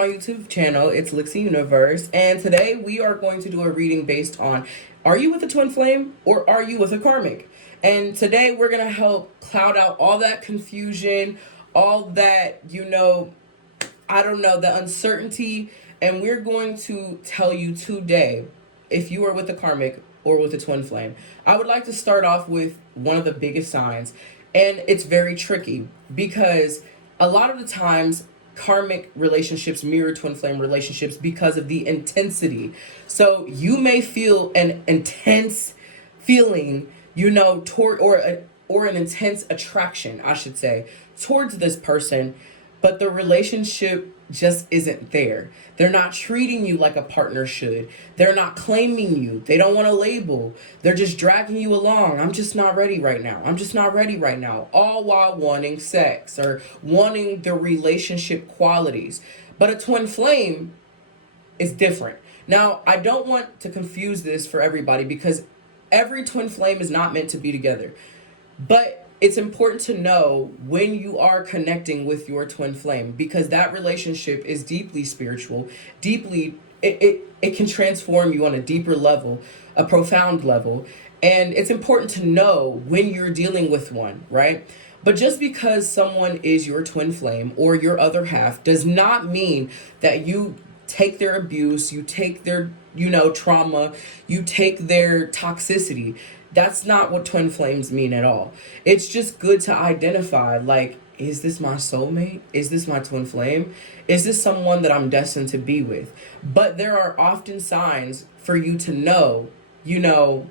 my YouTube channel. It's Lixie Universe, and today we are going to do a reading based on, are you with a twin flame or are you with a karmic? And today we're going to help cloud out all that confusion, all that, I don't know, the uncertainty, and we're going to tell you today if you are with a karmic or with a twin flame. I would like to start off with one of the biggest signs, and it's very tricky because a lot of the times karmic relationships mirror twin flame relationships because of the intensity. So you may feel an intense feeling, toward or an intense attraction, I should say, towards this person, but the relationship just isn't there. They're not treating you like a partner should. They're not claiming you. They don't want a label. They're just dragging you along. I'm just not ready right now. I'm just not ready right now. All while wanting sex or wanting the relationship qualities. But a twin flame is different. Now, I don't want to confuse this for everybody because every twin flame is not meant to be together. But it's important to know when you are connecting with your twin flame, because that relationship is deeply spiritual, it can transform you on a deeper level, a profound level. And it's important to know when you're dealing with one, right? But just because someone is your twin flame or your other half does not mean that you take their abuse, you take their, trauma, you take their toxicity. That's not what twin flames mean at all. It's just good to identify, like, is this my soulmate? Is this my twin flame? Is this someone that I'm destined to be with? But there are often signs for you to know,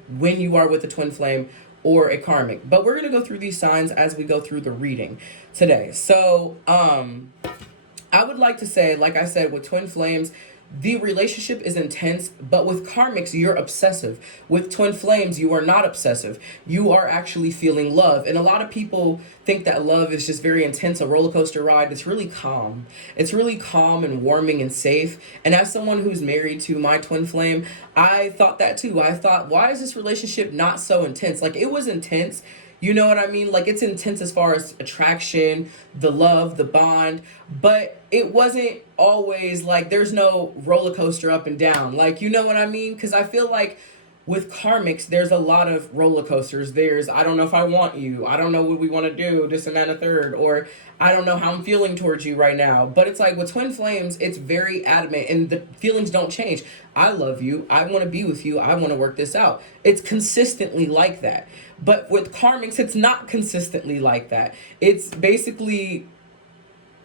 when you are with a twin flame or a karmic. But we're going to go through these signs as we go through the reading today. So, I would like to say, like I said, with twin flames, the relationship is intense, but with karmics, you're obsessive. With twin flames, you are not obsessive. You are actually feeling love. And a lot of people think that love is just very intense, a roller coaster ride. It's really calm. It's really calm and warming and safe. And as someone who's married to my twin flame, I thought that too. I thought, why is this relationship not so intense? Like, it was intense. You know what I mean? Like, it's intense as far as attraction, the love, the bond, but it wasn't always like there's no roller coaster up and down. Like, you know what I mean? Because I feel like with karmics, there's a lot of roller coasters. There's, I don't know if I want you. I don't know what we want to do, this and that and a third. Or I don't know how I'm feeling towards you right now. But it's like with twin flames, it's very adamant and the feelings don't change. I love you. I want to be with you. I want to work this out. It's consistently like that. But with karmics, it's not consistently like that. It's basically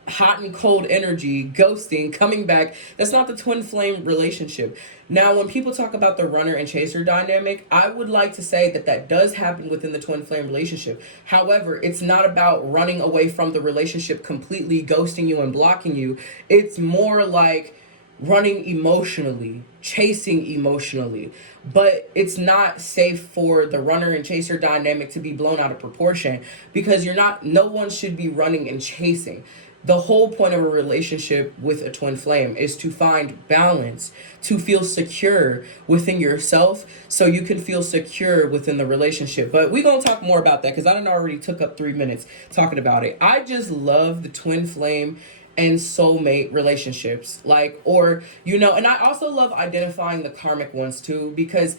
hot and cold energy, ghosting, coming back. That's not the twin flame relationship. Now, when people talk about the runner and chaser dynamic, I would like to say that that does happen within the twin flame relationship. However, it's not about running away from the relationship completely, ghosting you and blocking you. It's more like running emotionally, chasing emotionally. But it's not safe for the runner and chaser dynamic to be blown out of proportion because no one should be running and chasing. The whole point of a relationship with a twin flame is to find balance, to feel secure within yourself so you can feel secure within the relationship. But we're going to talk more about that because I done already took up 3 minutes talking about it. I just love the twin flame and soulmate relationships. And I also love identifying the karmic ones too, because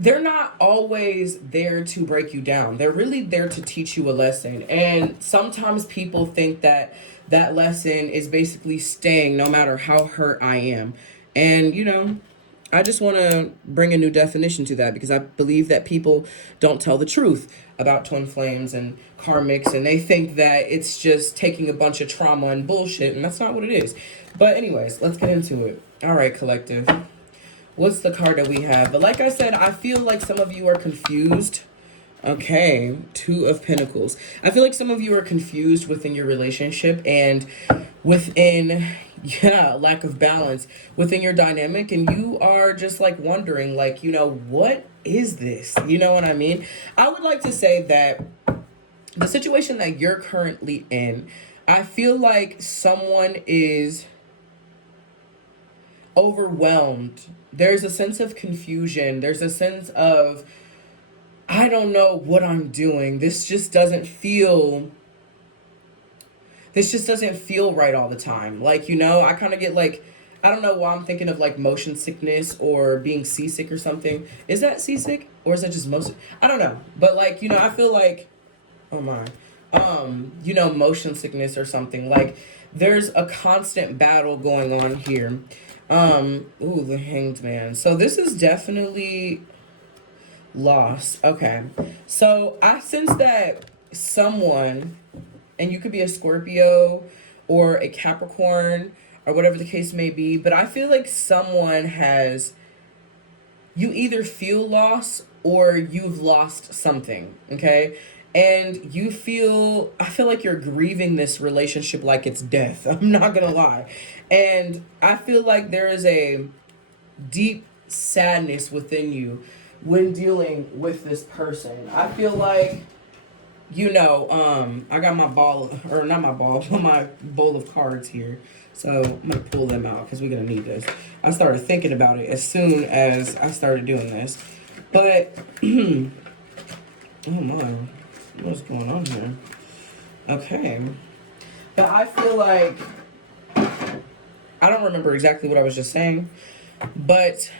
they're not always there to break you down. They're really there to teach you a lesson. And sometimes people think that that lesson is basically staying no matter how hurt I am. And, I just want to bring a new definition to that because I believe that people don't tell the truth about twin flames and karmics, and they think that it's just taking a bunch of trauma and bullshit, and that's not what it is. But anyways, let's get into it. All right, collective. What's the card that we have? But like I said, I feel like some of you are confused. Okay, 2 of Pentacles. I feel like some of you are confused within your relationship and within, lack of balance within your dynamic. And you are just like wondering, like, what is this? You know what I mean? I would like to say that the situation that you're currently in, I feel like someone is overwhelmed. There's a sense of confusion. There's a sense of, I don't know what I'm doing. This just doesn't feel this just doesn't feel right all the time. Like, I kind of get like, I don't know why I'm thinking of like motion sickness or being seasick or something. Is that seasick or is that just motion? I don't know. But like, I feel like, oh my, motion sickness or something. Like there's a constant battle going on here. Ooh, the Hanged Man. So this is definitely lost. Okay. So I sense that someone, and you could be a Scorpio or a Capricorn or whatever the case may be, but I feel like someone has, you either feel lost or you've lost something, okay? And I feel like you're grieving this relationship like it's death. I'm not gonna lie. And I feel like there is a deep sadness within you when dealing with this person. I feel like, I got my ball, or not my ball, but my bowl of cards here. So I'm going to pull them out because we're going to need this. I started thinking about it as soon as I started doing this. But, oh my, what's going on here? Okay. But I feel like, I don't remember exactly what I was just saying, but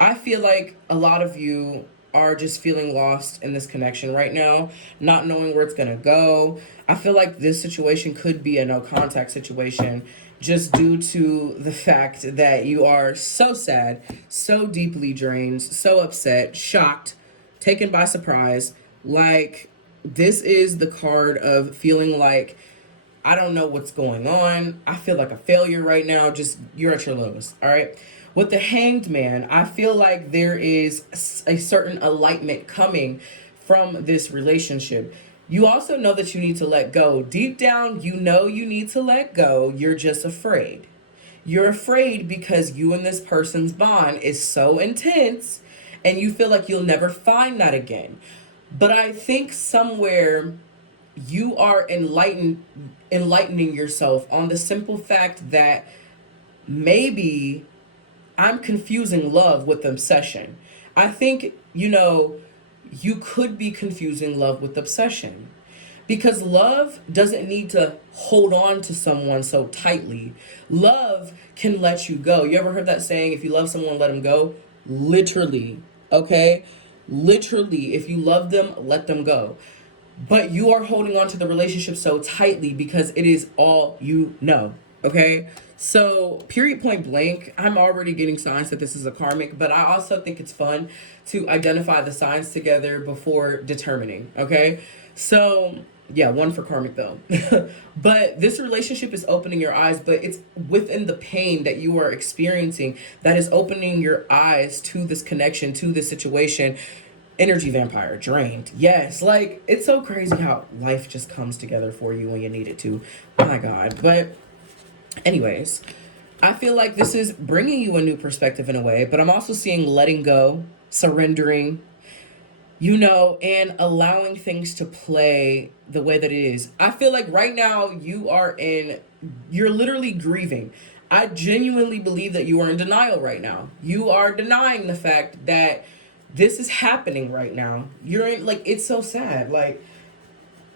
I feel like a lot of you are just feeling lost in this connection right now, not knowing where it's going to go. I feel like this situation could be a no contact situation just due to the fact that you are so sad, so deeply drained, so upset, shocked, taken by surprise. Like, this is the card of feeling like, I don't know what's going on. I feel like a failure right now. Just, you're at your lowest, all right? With the Hanged Man, I feel like there is a certain enlightenment coming from this relationship. You also know that you need to let go. Deep down, you know you need to let go. You're just afraid. You're afraid because you and this person's bond is so intense and you feel like you'll never find that again. But I think somewhere you are enlightening yourself on the simple fact that maybe I'm confusing love with obsession. I think, you could be confusing love with obsession. Because love doesn't need to hold on to someone so tightly. Love can let you go. You ever heard that saying, if you love someone, let them go? Literally, okay? Literally, if you love them, let them go. But you are holding on to the relationship so tightly because it is all you know, okay? So, period, point blank, I'm already getting signs that this is a karmic, but I also think it's fun to identify the signs together before determining, okay? So, yeah, one for karmic though. But this relationship is opening your eyes, but it's within the pain that you are experiencing that is opening your eyes to this connection, to this situation. Energy vampire, drained. Yes, like, it's so crazy how life just comes together for you when you need it to. My God. But anyways, I feel like this is bringing you a new perspective in a way, but I'm also seeing letting go, surrendering, and allowing things to play the way that it is. I feel like right now you're literally grieving. I genuinely believe that you are in denial right now. You are denying the fact that this is happening right now. You're in, like, it's so sad. Like,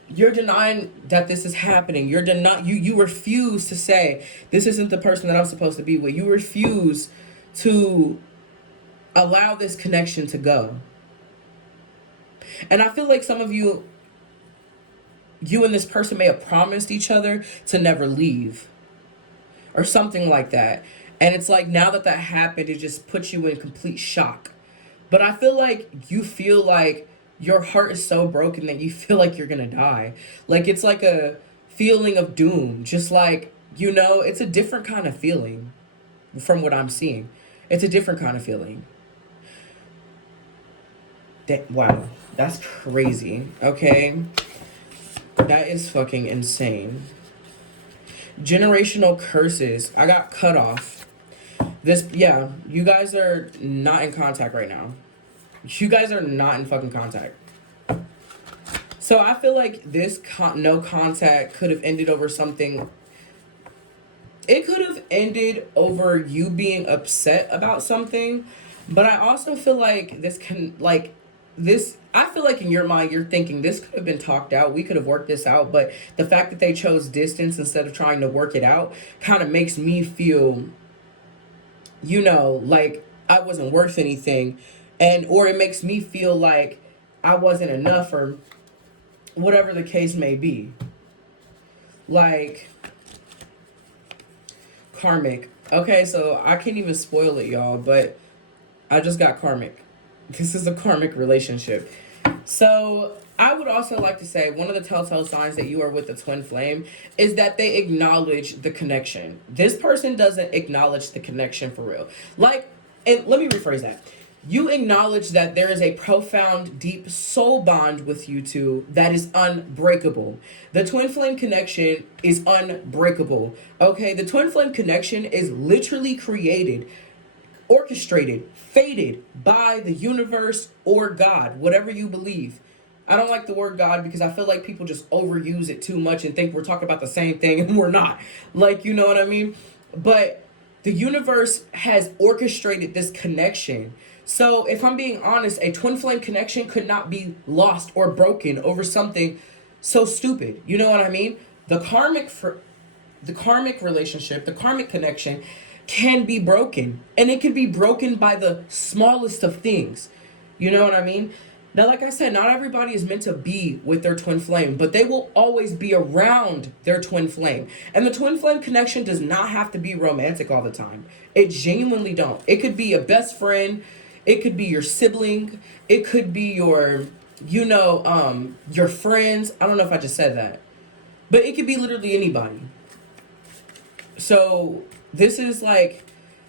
you're denying that this is happening. You refuse to say, this isn't the person that I'm supposed to be with. You refuse to allow this connection to go. And I feel like some of you and this person may have promised each other to never leave or something like that. And it's like, now that happened, it just puts you in complete shock. But I feel like you feel like your heart is so broken that you feel like you're gonna die. Like, it's like a feeling of doom. Just like, it's a different kind of feeling from what I'm seeing. It's a different kind of feeling. Wow, that's crazy. Okay? That is fucking insane. Generational curses. I got cut off. You guys are not in contact right now. You guys are not in fucking contact. So I feel like this no contact could have ended over something. It could have ended over you being upset about something, but I also feel like this can, like, I feel like in your mind you're thinking this could have been talked out, we could have worked this out, but the fact that they chose distance instead of trying to work it out kind of makes me feel, like I wasn't worth anything, and or it makes me feel like I wasn't enough, or whatever the case may be. Like, karmic. Okay, so I can't even spoil it, y'all, but I just got karmic. This is a karmic relationship. So I would also like to say one of the telltale signs that you are with a twin flame is that they acknowledge the connection. This person doesn't acknowledge the connection for real. Like, and let me rephrase that. You acknowledge that there is a profound, deep soul bond with you two that is unbreakable. The twin flame connection is unbreakable. Okay, the twin flame connection is literally created, orchestrated, fated by the universe or God, whatever you believe. I don't like the word God because I feel like people just overuse it too much and think we're talking about the same thing and we're not. Like, you know what I mean? But the universe has orchestrated this connection. So if I'm being honest, a twin flame connection could not be lost or broken over something so stupid. You know what I mean? The karmic relationship, the karmic connection can be broken, and it can be broken by the smallest of things. You know what I mean? Now, like I said, not everybody is meant to be with their twin flame, but they will always be around their twin flame. And the twin flame connection does not have to be romantic all the time. It genuinely don't. It could be a best friend, it could be your sibling, it could be your friends. I don't know if I just said that, but it could be literally anybody. So this is like,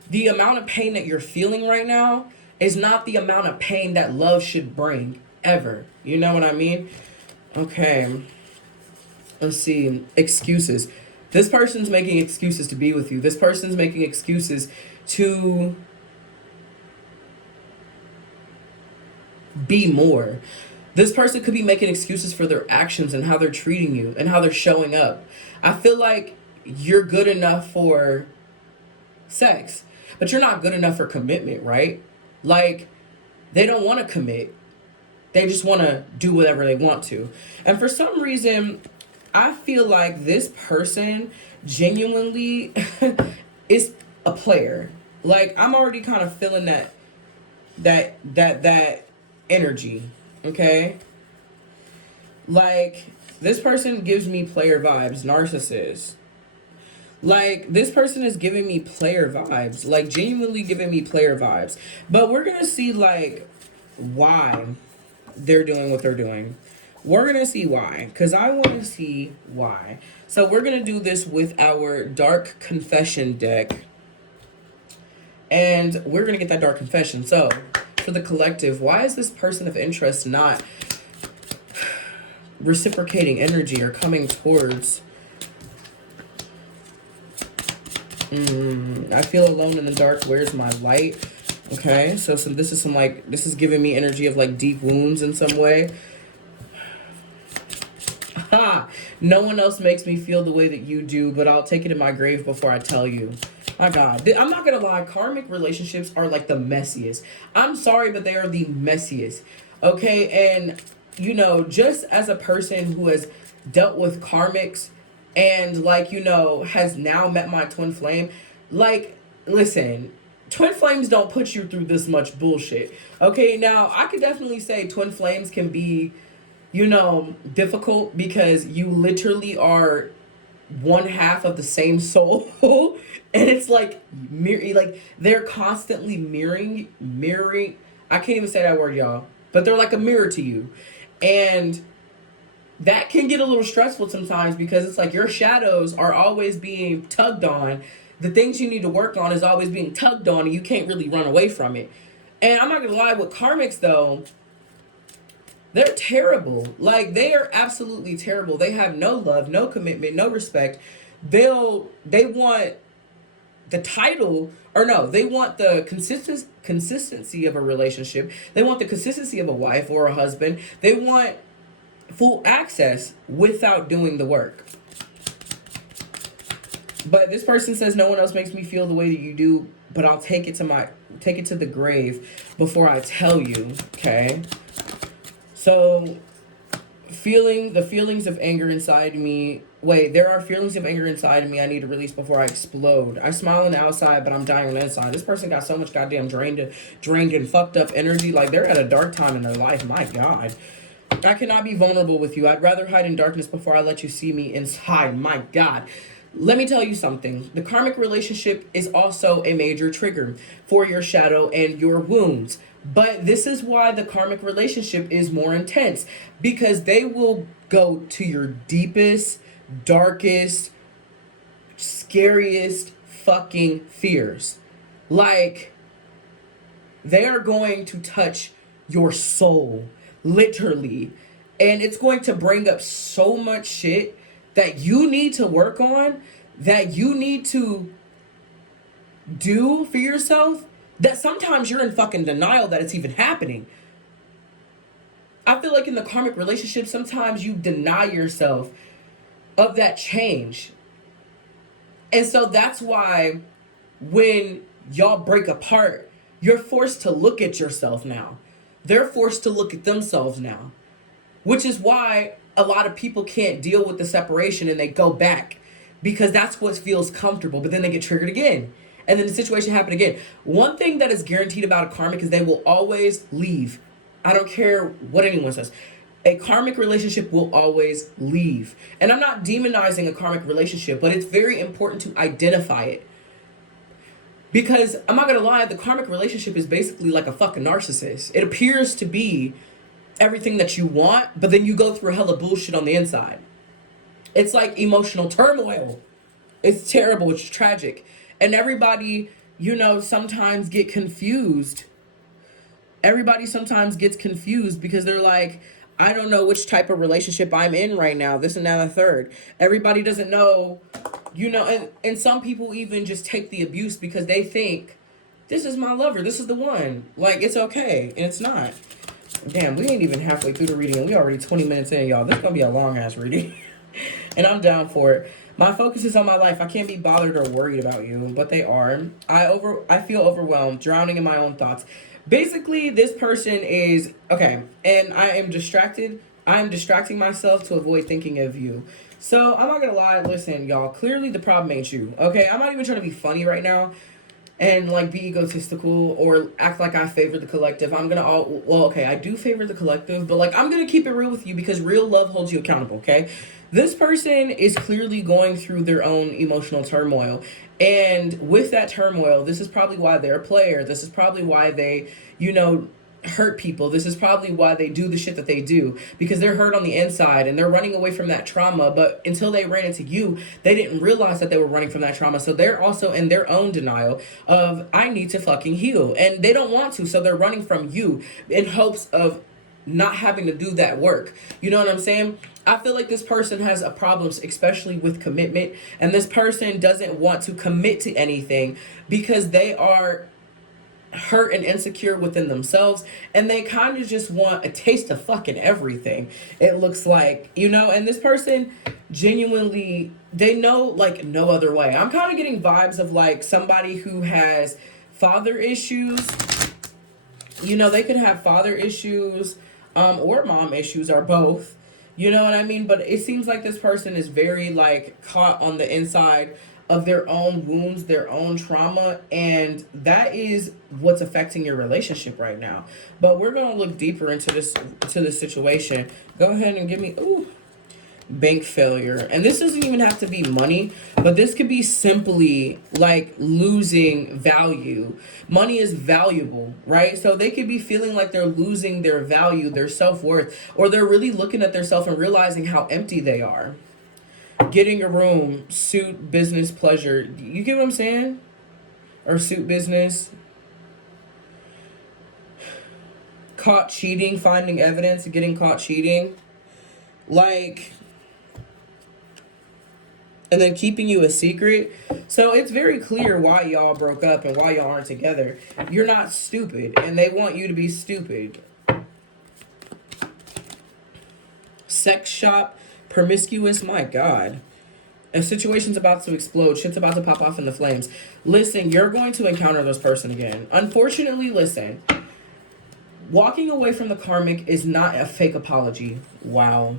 the amount of pain that you're feeling right now is not the amount of pain that love should bring, ever. You know what I mean? Okay. Let's see. Excuses. This person's making excuses to be with you. This person's making excuses to be more. This person could be making excuses for their actions and how they're treating you and how they're showing up. I feel like you're good enough for sex, but you're not good enough for commitment, right? Like, they don't want to commit. They just want to do whatever they want to. And for some reason, I feel like this person genuinely is a player. Like, I'm already kind of feeling that energy, okay? Like, this person gives me player vibes, narcissist. Like, this person is giving me player vibes, like genuinely giving me player vibes. But we're gonna see like why they're doing what they're doing. We're gonna see why, because I want to see why. So we're gonna do this with our dark confession deck, and we're gonna get that dark confession. So for the collective, why is this person of interest not reciprocating energy or coming towards? I feel alone in the dark. Where's my light? Okay, so this is giving me energy of like deep wounds in some way. Ha! No one else makes me feel the way that you do, but I'll take it in my grave before I tell you. My God, I'm not gonna lie. Karmic relationships are like the messiest. I'm sorry, but they are the messiest. Okay, and just as a person who has dealt with karmics, and has now met my twin flame, like, listen, twin flames don't put you through this much bullshit. Okay, now I could definitely say twin flames can be, difficult because you literally are one half of the same soul. And it's like they're constantly mirroring. I can't even say that word, y'all, but they're like a mirror to you. And that can get a little stressful sometimes because it's like your shadows are always being tugged on. The things you need to work on is always being tugged on, and you can't really run away from it. And I'm not gonna lie, with karmics though, they're terrible. Like, they are absolutely terrible. They have no love, no commitment, no respect. They want the title, or no, they want the consistency of a relationship. They want the consistency of a wife or a husband. They want full access without doing the work. But this person says no one else makes me feel the way that you do, but I'll take it to the grave before I tell you. Okay. So the feelings of anger inside me. Wait, there are feelings of anger inside of me I need to release before I explode. I smile on the outside, but I'm dying on the inside. This person got so much goddamn drained and fucked up energy. Like, they're at a dark time in their life. My God. I cannot be vulnerable with you. I'd rather hide in darkness before I let you see me inside. My God. Let me tell you something. The karmic relationship is also a major trigger for your shadow and your wounds. But this is why the karmic relationship is more intense, because they will go to your deepest, darkest, scariest fucking fears. Like, they are going to touch your soul, literally. And it's going to bring up so much shit that you need to work on, that you need to do for yourself, that sometimes you're in fucking denial that it's even happening. I feel like in the karmic relationship, sometimes you deny yourself of that change. And so that's why when y'all break apart, you're forced to look at yourself now. They're forced to look at themselves now. Which is why a lot of people can't deal with the separation and they go back, because that's what feels comfortable, but then they get triggered again. And then the situation happened again. One thing that is guaranteed about a karmic is they will always leave. I don't care what anyone says. A karmic relationship will always leave. And I'm not demonizing a karmic relationship, but it's very important to identify it. Because I'm not going to lie, the karmic relationship is basically like a fucking narcissist. It appears to be everything that you want, but then you go through hella bullshit on the inside. It's like emotional turmoil. It's terrible. It's tragic. And everybody, sometimes get confused. Everybody sometimes gets confused because they're like, I don't know which type of relationship I'm in right now. This and that and the third. Everybody doesn't know, and some people even just take the abuse because they think, this is my lover. This is the one. Like, it's okay. And it's not. Damn, we ain't even halfway through the reading and we already 20 minutes in, y'all. This is gonna be a long ass reading. And I'm down for it. My focus is on my life. I can't be bothered or worried about you, but they are. I feel overwhelmed, drowning in my own thoughts. Basically, this person is okay, and I am distracted. I'm distracting myself to avoid thinking of you. So I'm not gonna lie, listen, y'all. Clearly the problem ain't you. Okay? I'm not even trying to be funny right now and like be egotistical or act like I favor the collective. I do favor the collective, but like I'm gonna keep it real with you because real love holds you accountable, okay? This person is clearly going through their own emotional turmoil. And with that turmoil, this is probably why they're a player. This is probably why they, hurt people. This is probably why they do the shit that they do, because they're hurt on the inside and they're running away from that trauma. But until they ran into you, they didn't realize that they were running from that trauma. So they're also in their own denial of, I need to fucking heal, and they don't want to. So they're running from you in hopes of not having to do that work. You know what I'm saying? I feel like this person has a problem, especially with commitment, and this person doesn't want to commit to anything because they are hurt and insecure within themselves, and they kind of just want a taste of fucking everything, it looks like, and this person genuinely, they know like no other way. I'm kind of getting vibes of like somebody who has father issues. They could have father issues or mom issues or both. You know what I mean? But it seems like this person is very like caught on the inside of their own wounds, their own trauma, and that is what's affecting your relationship right now. But we're gonna look deeper into this situation. Go ahead and give me bank failure. And this doesn't even have to be money, but this could be simply like losing value. Money is valuable, right? So they could be feeling like they're losing their value, their self-worth, or they're really looking at themselves and realizing how empty they are. Getting a room, suit, business, pleasure. You get what I'm saying? Or suit business. Caught cheating, finding evidence, getting caught cheating. Like, and then keeping you a secret. So it's very clear why y'all broke up and why y'all aren't together. You're not stupid, and they want you to be stupid. Sex shop, promiscuous, my God. A situation's about to explode. Shit's about to pop off in the flames. Listen, you're going to encounter this person again. Unfortunately, listen. walking away from the karmic is not a fake apology. Wow.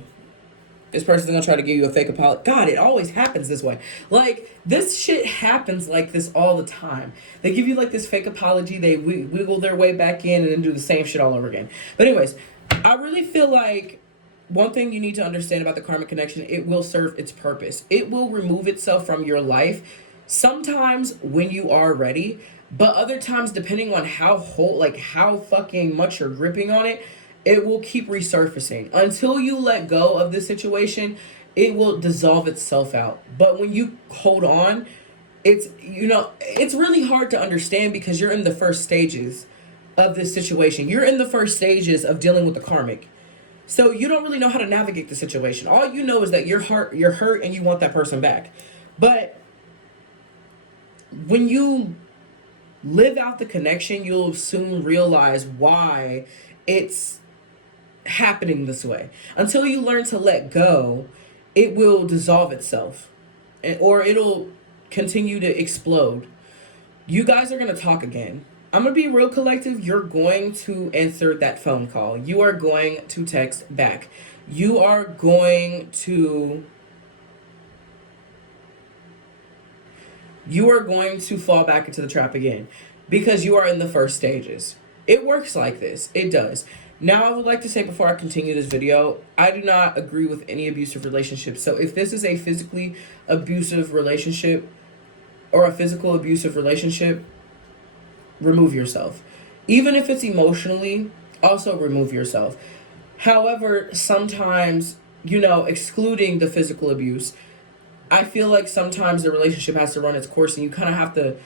This person's gonna try to give you a fake apology. God, it always happens this way. Like, this shit happens like this all the time. They give you like this fake apology, they wiggle their way back in and then do the same shit all over again. But anyways, I really feel like one thing you need to understand about the karmic connection, it will serve its purpose. It will remove itself from your life sometimes when you are ready, but other times, depending on how how fucking much you're gripping on it, it will keep resurfacing. Until you let go of the situation, it will dissolve itself out. But when you hold on, it's, it's really hard to understand because you're in the first stages of this situation. You're in the first stages of dealing with the karmic. So you don't really know how to navigate the situation. All you know is that you're hurt and you want that person back. But when you live out the connection, you'll soon realize why it's happening this way. Until you learn to let go, it will dissolve itself, or it'll continue to explode. You guys are going to talk again. I'm going to be real collective. You're going to answer that phone call. You are going to text back. You are going to fall back into the trap again because you are in the first stages. It works like this. It does. Now, I would like to say before I continue this video, I do not agree with any abusive relationships. So if this is a physically abusive relationship or a physical abusive relationship, remove yourself. Even if it's emotionally, also remove yourself. However, sometimes, excluding the physical abuse, I feel like sometimes the relationship has to run its course and you kind of have to,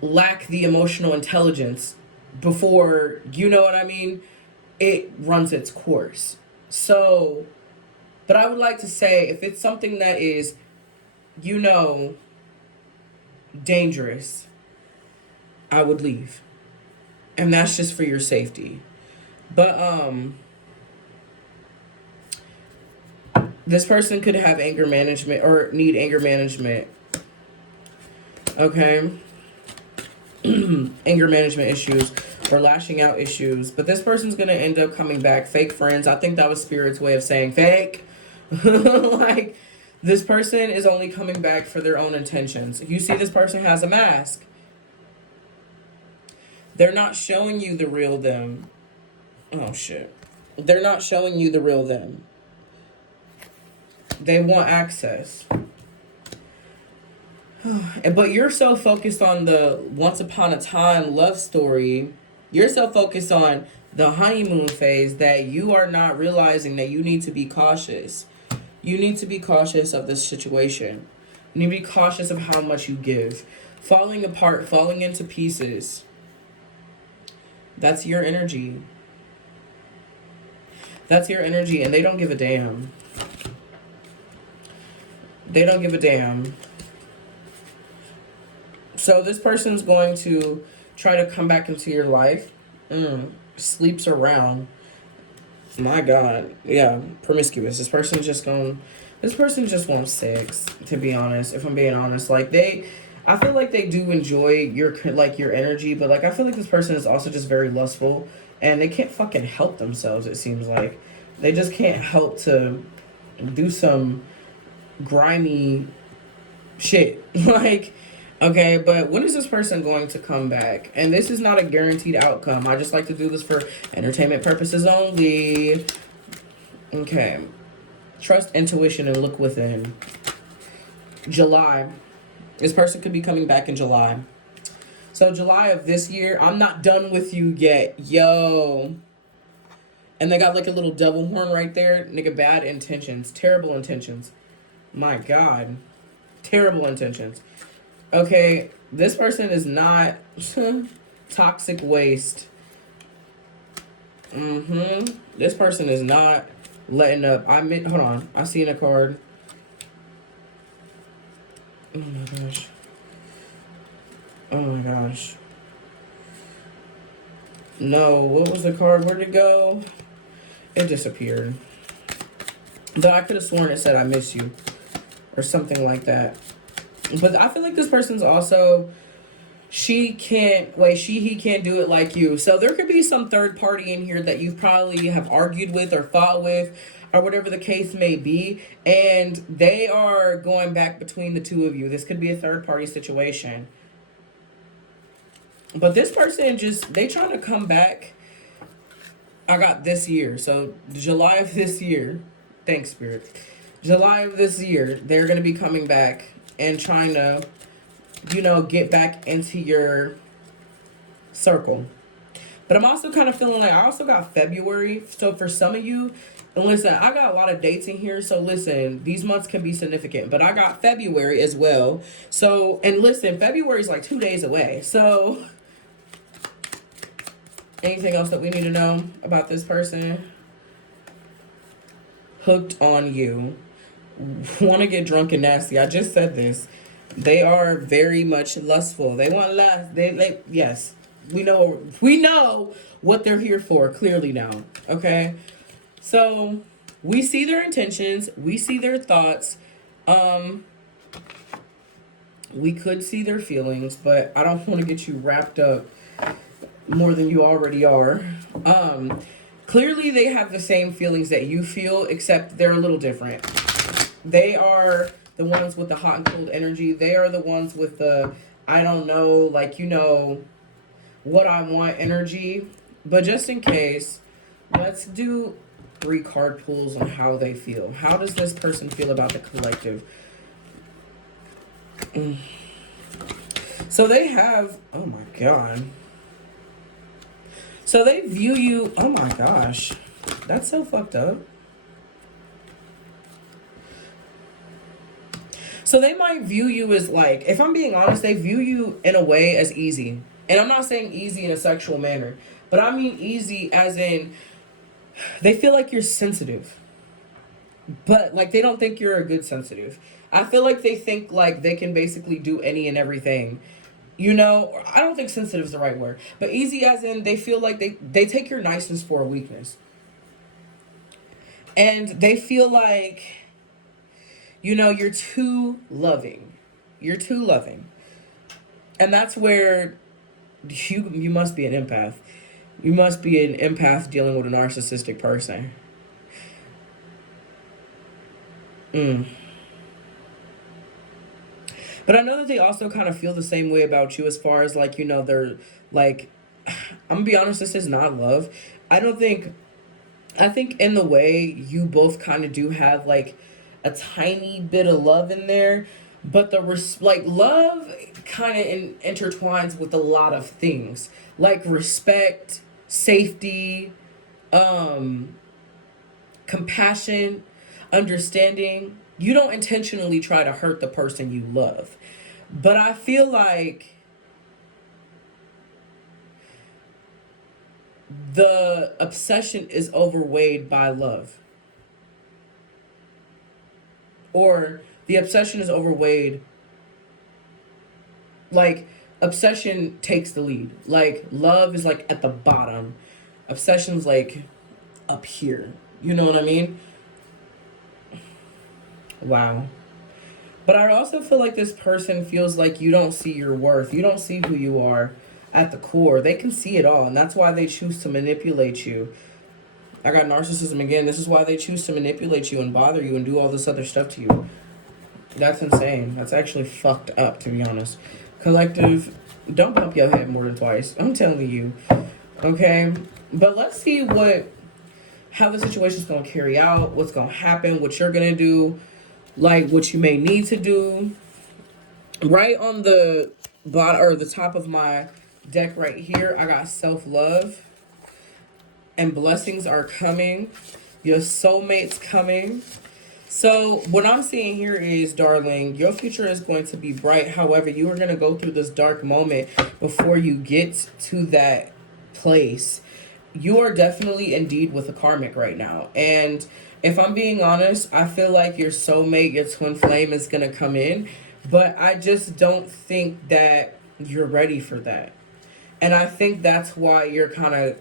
lack the emotional intelligence before, it runs its course. So, but I would like to say if it's something that is, dangerous, I would leave. And that's just for your safety. But, this person could have anger management or need anger management. Okay. Anger management issues or lashing out issues. But this person's going to end up coming back. Fake friends. I think that was Spirit's way of saying fake. Like, this person is only coming back for their own intentions. You see this person has a mask. They're not showing you the real them. Oh, shit. They're not showing you the real them. They want access. But you're so focused on the once upon a time love story. You're so focused on the honeymoon phase that you are not realizing that you need to be cautious. You need to be cautious of this situation. You need to be cautious of how much you give. Falling apart, falling into pieces. That's your energy. That's your energy, and they don't give a damn. They don't give a damn. So this person's going to try to come back into your life. Sleeps around. My God. Yeah, promiscuous. This person just wants sex, to be honest, if I'm being honest. Like, I feel like they do enjoy your energy, but like I feel like this person is also just very lustful and they can't fucking help themselves, it seems like. They just can't help to do some grimy shit. Like, okay, but when is this person going to come back? And this is not a guaranteed outcome. I just like to do this for entertainment purposes only. Okay. Trust intuition and look within. July. This person could be coming back in July. So July of this year, I'm not done with you yet. Yo. And they got like a little devil horn right there. Nigga, bad intentions. Terrible intentions. My God. Terrible intentions. Okay, this person is not toxic waste. This person is not letting up. Hold on. I seen a card. Oh my gosh. Oh my gosh. No, what was the card? Where'd it go? It disappeared. Though I could have sworn it said I miss you. Or something like that. But I feel like this person's also he can't do it like you. So there could be some third party in here that you probably have argued with or fought with or whatever the case may be, and they are going back between the two of you. This could be a third party situation. But this person they trying to come back. I got this year. So July of this year. Thanks, Spirit. July of this year, they're going to be coming back and trying to, get back into your circle. But I'm also kind of feeling like I also got February. So for some of you, and listen, I got a lot of dates in here. So listen, these months can be significant. But I got February as well. So, and listen, February is like 2 days away. So anything else that we need to know about this person? Hooked on you. Want to get drunk and nasty. I just said this. They are very much lustful. They want lust. Yes. We know what they're here for clearly now. Okay? So, we see their intentions, we see their thoughts. We could see their feelings, but I don't want to get you wrapped up more than you already are. Clearly they have the same feelings that you feel, except they're a little different. They are the ones with the hot and cold energy. They are the ones with the, I don't know, like, what I want energy. But just in case, let's do 3 card pulls on how they feel. How does this person feel about the collective? So they have, oh my God. So they view you, oh my gosh, that's so fucked up. So they might view you as like, if I'm being honest, they view you in a way as easy. And I'm not saying easy in a sexual manner, but I mean easy as in, they feel like you're sensitive. But like they don't think you're a good sensitive. I feel like they think like they can basically do any and everything. I don't think sensitive is the right word, but easy as in they feel like they take your niceness for a weakness. And they feel like, you're too loving. You're too loving. And that's where you must be an empath. You must be an empath dealing with a narcissistic person. But I know that they also kind of feel the same way about you as far as like, they're like, I'm gonna be honest, this is not love. I think in the way you both kind of do have like a tiny bit of love in there, but love kind of intertwines with a lot of things like respect, safety, compassion, understanding. You don't intentionally try to hurt the person you love. But I feel like the obsession is overweighed by love. Or the obsession is overweighed. Like, obsession takes the lead. Like, love is like at the bottom. Obsession's like up here. You know what I mean? Wow. But I also feel like this person feels like you don't see your worth. You don't see who you are at the core. They can see it all, and that's why they choose to manipulate you. I got narcissism again. This is why they choose to manipulate you and bother you and do all this other stuff to you. That's insane. That's actually fucked up, to be honest. Collective, don't bump your head more than twice. I'm telling you. Okay? But let's see how the situation's going to carry out, what's going to happen, what you're going to do, like what you may need to do. Right on the bottom or the top of my deck right here, I got self-love and blessings are coming. Your soulmate's coming. So what I'm seeing here is, darling, your future is going to be bright. However, you are going to go through this dark moment before you get to that place. You are definitely indeed with a karmic right now. And if I'm being honest, I feel like your soulmate, your twin flame is going to come in. But I just don't think that you're ready for that. And I think that's why you're kind of,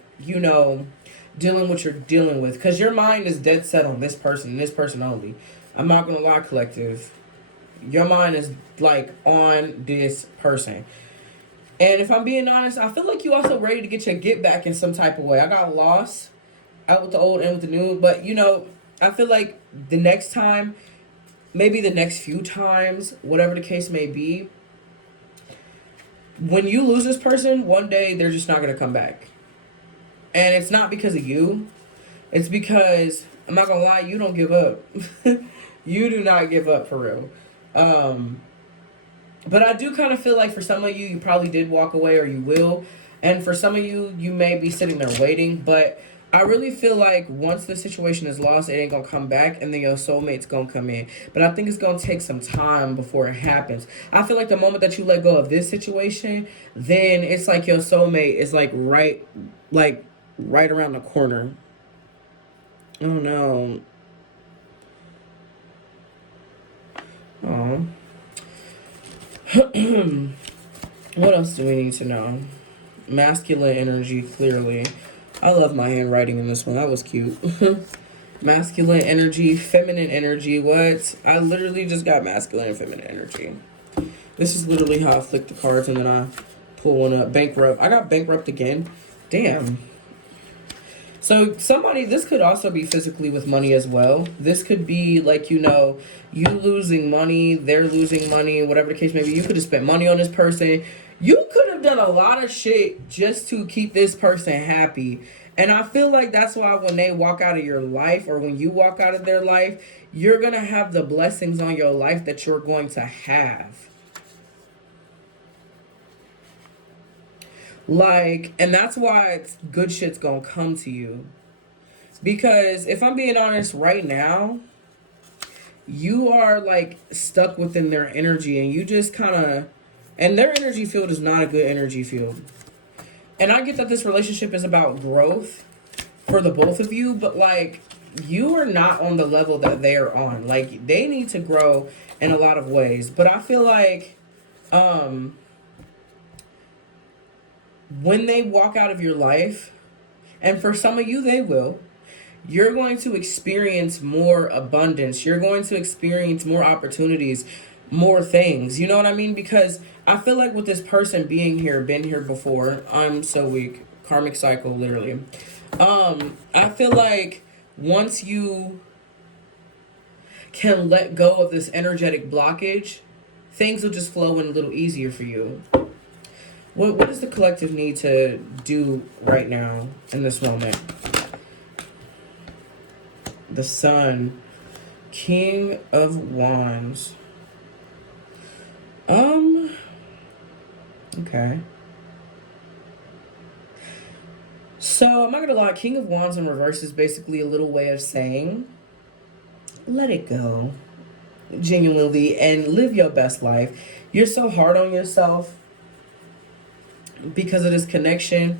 dealing what you're dealing with. Because your mind is dead set on this person and this person only. I'm not going to lie, collective. Your mind is like on this person. And if I'm being honest, I feel like you also ready to get your get back in some type of way. I got lost out with the old and with the new, but I feel like the next time, maybe the next few times, whatever the case may be, when you lose this person, one day they're just not gonna come back. And it's not because of you. It's because I'm not gonna lie, you don't give up. You do not give up for real. Um, but I do kind of feel like for some of you, you probably did walk away or you will. And for some of you, you may be sitting there waiting. But I really feel like once the situation is lost, it ain't gonna come back and then your soulmate's gonna come in. But I think it's gonna take some time before it happens. I feel like the moment that you let go of this situation, then it's like your soulmate is like right around the corner. Oh no. Oh. What else do we need to know? Masculine energy, clearly. I love my handwriting in this one. That was cute. Masculine energy, feminine energy. What? I literally just got masculine and feminine energy. This is literally how I flick the cards and then I pull one up. Bankrupt. I got bankrupt again. Damn. So somebody, this could also be physically with money as well. This could be like, you losing money, they're losing money, whatever the case may be. You could have spent money on this person. You could have done a lot of shit just to keep this person happy. And I feel like that's why when they walk out of your life or when you walk out of their life, you're going to have the blessings on your life that you're going to have. And that's why good shit's gonna come to you. Because if I'm being honest right now, you are stuck within their energy and you just and their energy field is not a good energy field. And I get that this relationship is about growth for the both of you, but you are not on the level that they're on. They need to grow in a lot of ways. But I feel like, when they walk out of your life, and for some of you they will, you're going to experience more abundance. You're going to experience more opportunities, more things. You know what I mean? Because I feel like with this person being here, been here before, I'm so weak. Karmic cycle, literally. I feel like once you can let go of this energetic blockage, things will just flow in a little easier for you. What does the collective need to do right now in this moment? The Sun, King of Wands. Okay. So I'm not gonna lie, King of Wands in reverse is basically a little way of saying, let it go, genuinely, and live your best life. You're so hard on yourself because of this connection,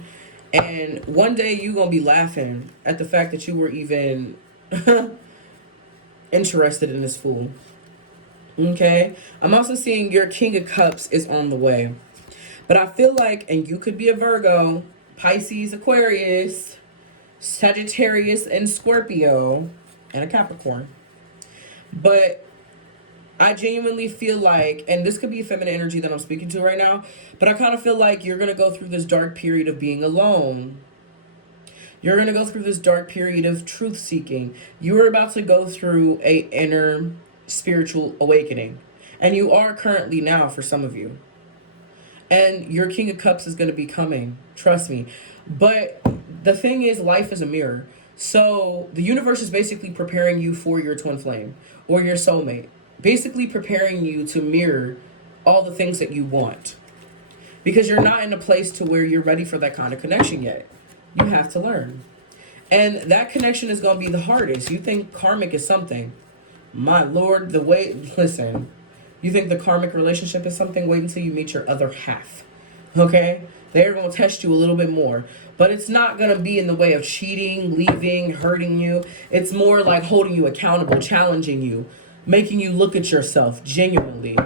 and one day you're gonna be laughing at the fact that you were even interested in this fool. Okay, I'm also seeing your King of Cups is on the way, but I feel like, and you could be a Virgo, Pisces, Aquarius, Sagittarius, and Scorpio, and a Capricorn, but I genuinely feel like, and this could be feminine energy that I'm speaking to right now, but I kind of feel like you're going to go through this dark period of being alone. You're going to go through this dark period of truth seeking. You are about to go through a inner spiritual awakening. And you are currently now for some of you. And your King of Cups is going to be coming. Trust me. But the thing is, life is a mirror. So the universe is basically preparing you for your twin flame or your soulmate. Basically preparing you to mirror all the things that you want. Because you're not in a place to where you're ready for that kind of connection yet. You have to learn. And that connection is going to be the hardest. You think karmic is something. My Lord, listen. You think the karmic relationship is something? Wait until you meet your other half. Okay? They're going to test you a little bit more. But it's not going to be in the way of cheating, leaving, hurting you. It's more like holding you accountable, challenging you, making you look at yourself genuinely.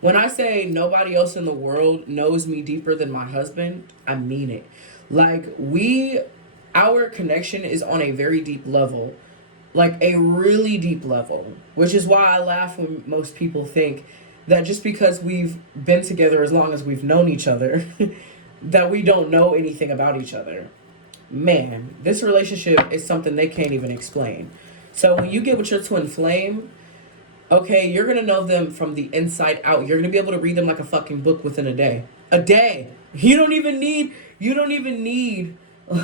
When I say nobody else in the world knows me deeper than my husband, I mean it. Our connection is on a very deep level. A really deep level. Which is why I laugh when most people think that just because we've been together as long as we've known each other, that we don't know anything about each other. Man, this relationship is something they can't even explain. So when you get with your twin flame, okay, you're gonna know them from the inside out. You're gonna be able to read them like a fucking book within a day. A day. You don't even need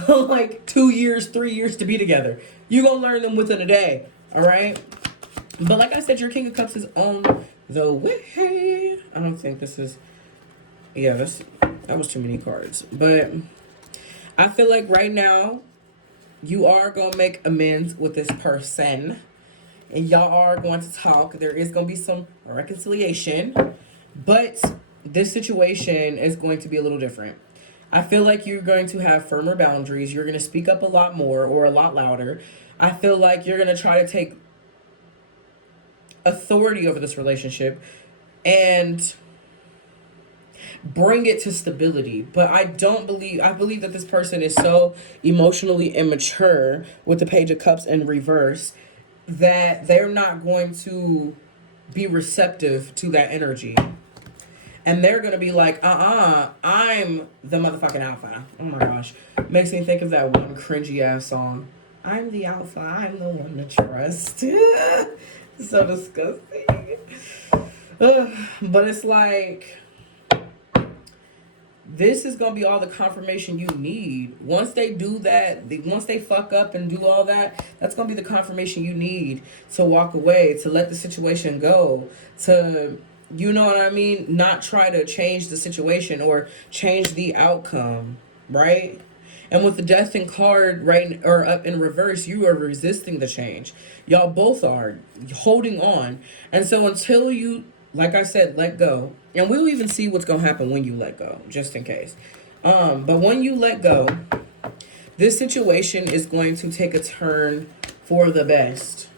like 2 years, 3 years to be together. You gonna learn them within a day. Alright? But like I said, your King of Cups is on the way. I don't think this is, yeah, that was too many cards. But I feel like right now you are gonna make amends with this person. And y'all are going to talk. There is going to be some reconciliation. But this situation is going to be a little different. I feel like you're going to have firmer boundaries. You're going to speak up a lot more or a lot louder. I feel like you're going to try to take authority over this relationship and bring it to stability. But I believe that this person is so emotionally immature with the Page of Cups in reverse that they're not going to be receptive to that energy. And they're going to be like, I'm the motherfucking alpha. Oh my gosh. Makes me think of that one cringy ass song. I'm the alpha. I'm the one to trust. So disgusting. But it's like, this is going to be all the confirmation you need. Once they do that, once they fuck up and do all that, that's going to be the confirmation you need to walk away, to let the situation go, to, you know what I mean, not try to change the situation or change the outcome, right? And with the Death in card right or up in reverse, you are resisting the change. Y'all both are holding on. And so until you, like I said, let go. And we'll even see what's going to happen when you let go, just in case. But when you let go, this situation is going to take a turn for the best.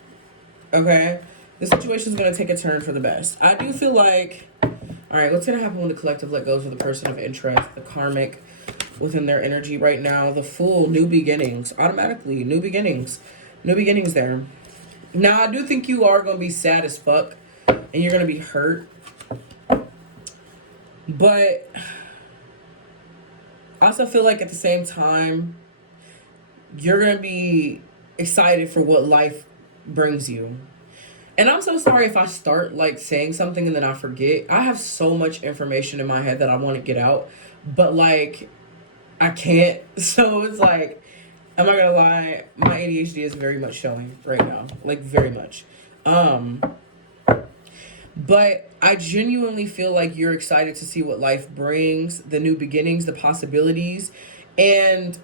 Okay? This situation is going to take a turn for the best. I do feel like, all right, what's going to happen when the collective let goes of the person of interest, the karmic within their energy right now, the Fool, new beginnings, automatically, new beginnings there. Now, I do think you are going to be sad as fuck and you're going to be hurt. But I also feel like at the same time, you're going to be excited for what life brings you. And I'm so sorry if I start like saying something and then I forget. I have so much information in my head that I want to get out, but like I can't. So it's like, I'm not gonna lie, my ADHD is very much showing right now. Like very much. But I genuinely feel like you're excited to see what life brings, the new beginnings, the possibilities. And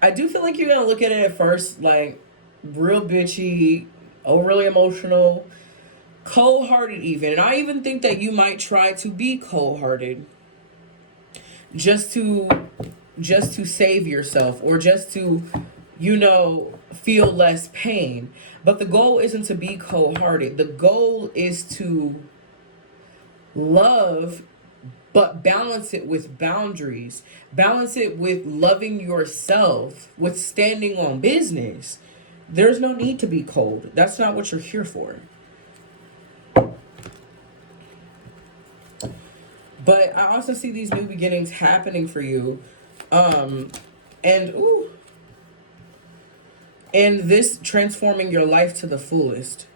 I do feel like you're going to look at it at first like real bitchy, really emotional, cold-hearted even. And I even think that you might try to be cold-hearted just to save yourself or just to, feel less pain. But the goal isn't to be cold-hearted. The goal is to love, but balance it with boundaries. Balance it with loving yourself, with standing on business. There's no need to be cold. That's not what you're here for. But I also see these new beginnings happening for you. And this transforming your life to the fullest.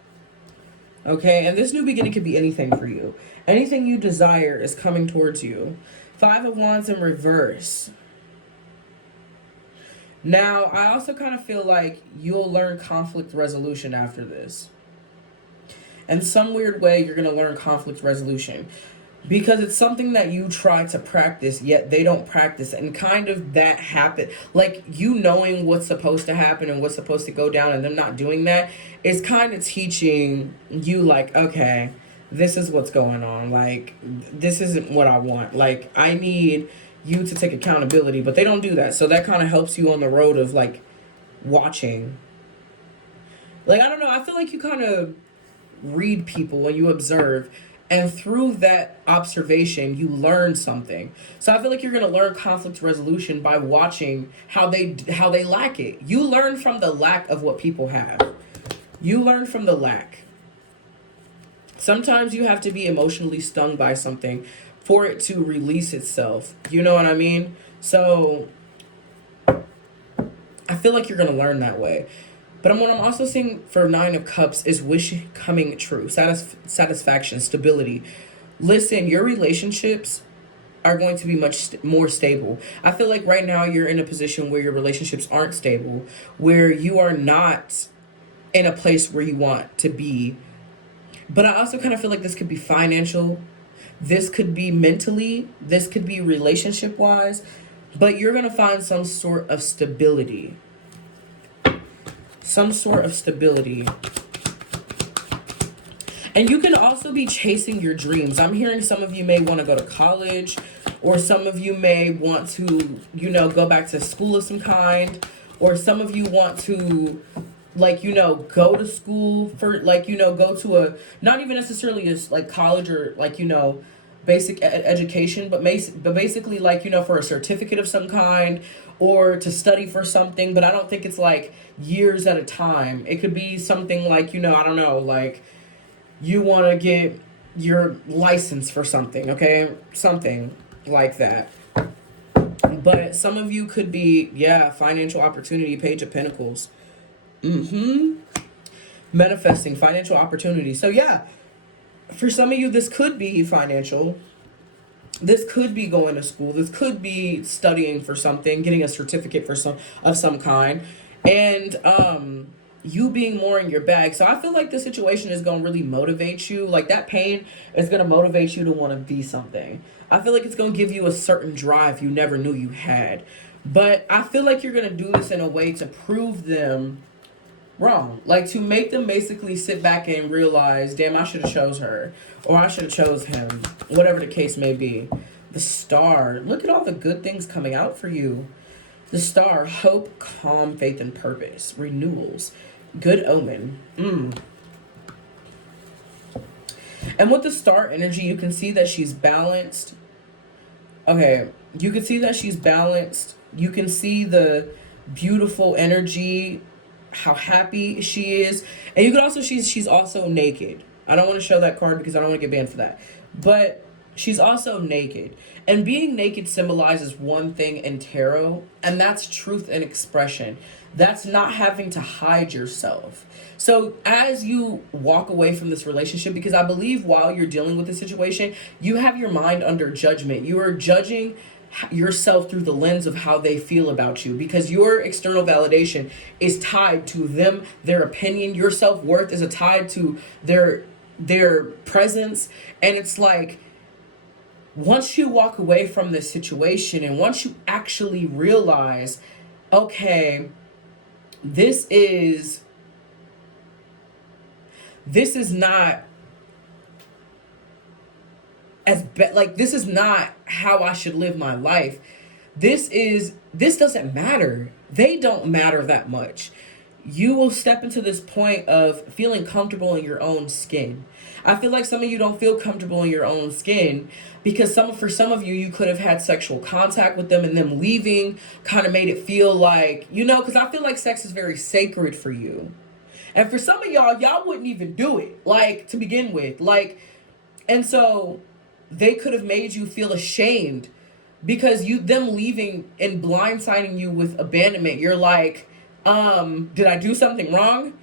Okay, and this new beginning could be anything for you. Anything you desire is coming towards you. 5 of Wands in reverse. Now, I also kind of feel like you'll learn conflict resolution after this. In some weird way, you're going to learn conflict resolution. Because it's something that you try to practice, yet they don't practice. And kind of that happen. Like, you knowing what's supposed to happen and what's supposed to go down and them not doing that is kind of teaching you, like, okay, this is what's going on. Like, this isn't what I want. Like, I need you to take accountability. But they don't do that. So that kind of helps you on the road of, like, watching. Like, I don't know. I feel like you kind of read people when you observe. And through that observation, you learn something. So I feel like you're going to learn conflict resolution by watching how they lack it. You learn from the lack of what people have. You learn from the lack. Sometimes you have to be emotionally stung by something for it to release itself. You know what I mean? So I feel like you're going to learn that way. But what I'm also seeing for Nine of Cups is wish coming true, satisfaction, stability. Listen, your relationships are going to be much more stable. I feel like right now you're in a position where your relationships aren't stable, where you are not in a place where you want to be. But I also kind of feel like this could be financial, this could be mentally, this could be relationship wise, but you're going to find some sort of stability. Some sort of stability. And you can also be chasing your dreams. I'm hearing some of you may want to go to college, or some of you may want to, go back to school of some kind, or some of you want to, go to school for, go to a, not even necessarily as like college or basic education, but basically for a certificate of some kind, or to study for something. But I don't think it's like years at a time. It could be something like, I don't know, like you want to get your license for something, okay? Something like that. But some of you could be, financial opportunity, Page of Pentacles. Manifesting financial opportunity. So for some of you, this could be financial. This could be going to school. This could be studying for something, getting a certificate for some kind. And you being more in your bag. So I feel like this situation is going to really motivate you. Like that pain is going to motivate you to want to be something. I feel like it's going to give you a certain drive you never knew you had. But I feel like you're going to do this in a way to prove them wrong. Like to make them basically sit back and realize, damn, I should have chose her. Or I should have chose him. Whatever the case may be. The Star. Look at all the good things coming out for you. The Star. Hope, calm, faith, and purpose. Renewals. Good omen. And with the Star energy, you can see that she's balanced. Okay, you can see that she's balanced. You can see the beautiful energy, how happy she is. And you can also, she's also naked. I don't want to show that card because I don't want to get banned for that. But she's also naked. And being naked symbolizes one thing in tarot, and that's truth and expression. That's not having to hide yourself. So as you walk away from this relationship, because I believe while you're dealing with the situation, you have your mind under judgment. You are judging yourself through the lens of how they feel about you, because your external validation is tied to them, their opinion. Your self-worth is tied to their presence. And it's like, once you walk away from this situation and once you actually realize, okay, this is not this is not how I should live my life. This doesn't matter. They don't matter that much. You will step into this point of feeling comfortable in your own skin. I feel like some of you don't feel comfortable in your own skin because for some of you, you could have had sexual contact with them, and them leaving kind of made it feel like, because I feel like sex is very sacred for you. And for some of y'all wouldn't even do it, to begin with. And so they could have made you feel ashamed because them leaving and blindsiding you with abandonment. You're like, did I do something wrong?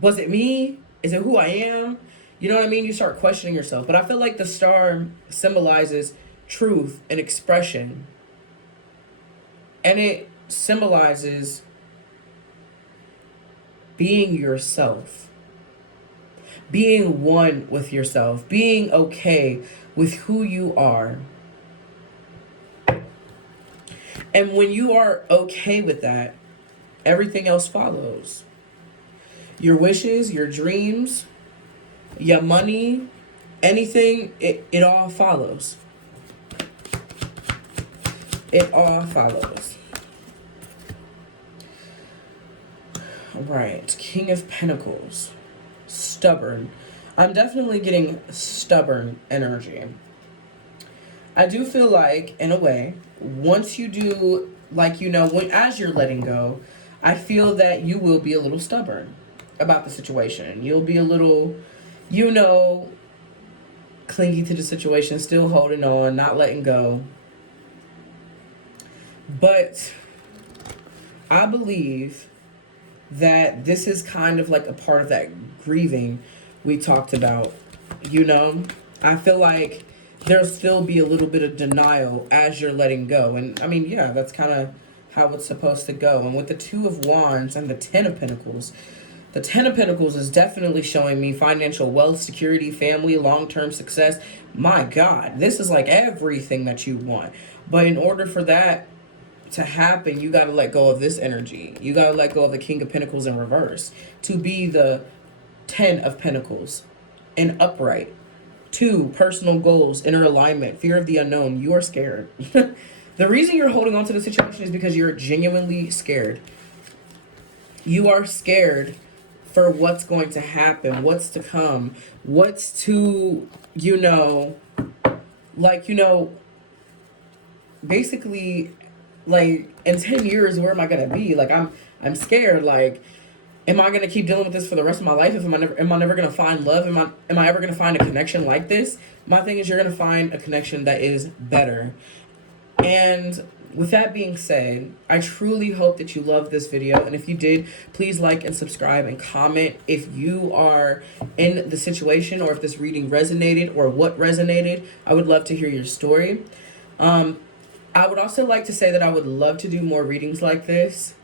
Was it me? Is it who I am? You know what I mean? You start questioning yourself. But I feel like the Star symbolizes truth and expression. And it symbolizes being yourself. Being one with yourself. Being okay with who you are. And when you are okay with that, everything else follows. Your wishes, your dreams, your money, anything, it all follows. It all follows. All right, King of Pentacles. Stubborn. I'm definitely getting stubborn energy. I do feel like, in a way, once you do, as you're letting go, I feel that you will be a little stubborn. about the situation. You'll be a little, you know, clingy to the situation, still holding on, not letting go. But I believe that this is kind of like a part of that grieving we talked about. You know, I feel like there'll still be a little bit of denial as you're letting go. And I mean, yeah, that's kind of how it's supposed to go. And with the Two of Wands and the Ten of Pentacles, the Ten of Pentacles is definitely showing me financial wealth, security, family, long-term success. My God, this is like everything that you want. But in order for that to happen, you got to let go of this energy. You got to let go of the King of Pentacles in reverse to be the Ten of Pentacles in upright. Two, personal goals, inner alignment, fear of the unknown. You are scared. The reason you're holding on to the situation is because you're genuinely scared. You are scared for what's going to happen, what's to come, what's to, you know, like, you know, basically, like, in 10 years, where am I going to be? Like, I'm scared. Like, am I going to keep dealing with this for the rest of my life? Am I never going to find love? Am I ever going to find a connection like this? My thing is, you're going to find a connection that is better. And with that being said, I truly hope that you loved this video. And if you did, please like and subscribe and comment if you are in the situation or if this reading resonated or what resonated. I would love to hear your story. I would also like to say that I would love to do more readings like this.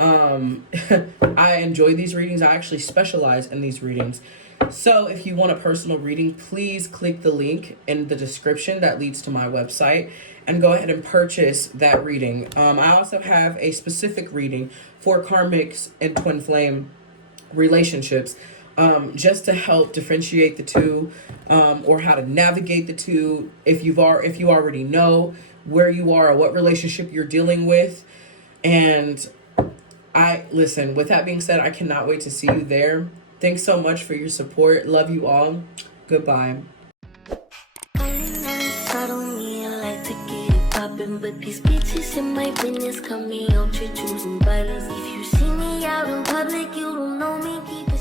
I enjoy these readings. I actually specialize in these readings. So if you want a personal reading, please click the link in the description that leads to my website and go ahead and purchase that reading. I also have a specific reading for karmics and twin flame relationships, just to help differentiate the two, or how to navigate the two if you already know where you are or what relationship you're dealing with. And listen, with that being said, I cannot wait to see you there. Thanks so much for your support. Love you all. Goodbye. But these bitches in my business, come me out, you're choosing violence. If you see me out in public, you don't know me, keep